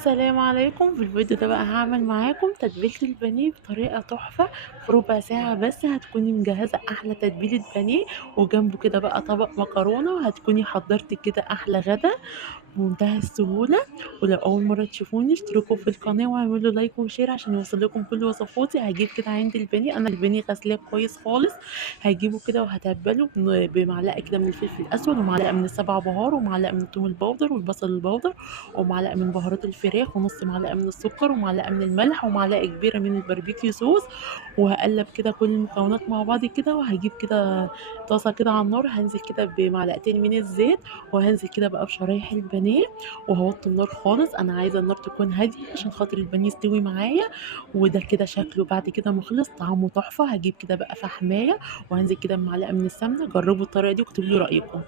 السلام عليكم. في الفيديو ده بقى هعمل معاكم تتبيلة البانيه بطريقة تحفة في ربع ساعة بس. هتكوني مجهزة احلى تتبيلة بانيه، وجنبه كده بقى طبق مكرونة، وهتكوني حضرتي كده احلى غدا بمنتهى السهولة. ولو أول مرة تشوفوني اشتركوا في القناة واعملوا لايك وشير عشان يوصل لكم كل وصفاتي. هجيب كده عندي البانيه، أنا البانيه غسلاه كويس خالص. هجيبه كده وهتبله بمعلقة كده من الفلفل الأسود، ومعلقة من السبع بهار، ومعلقة من الثوم البودر والبصل البودر، ومعلقة من بهارات الفراخ، ونص معلقة من السكر، ومعلقة من الملح، ومعلقة كبيرة من الباربيكيو صوص. وهقلب كده كل المكونات مع بعض كده، وهجيب كده طاسة كده على النار، هنزل كده بمعلقتين من الزيت، وهنزل كده بقى بشرايح البانيه، وهوطي النار خالص. انا عايزه النار تكون هاديه عشان خاطر البانيه يستوي معايا. وده كده شكله بعد كده مخلص، طعمه تحفه. هجيب كده بقى فحمايه، وهنزل كده بمعلقه من السمنه. جربوا الطريقه دي واكتبوا لي رايكم.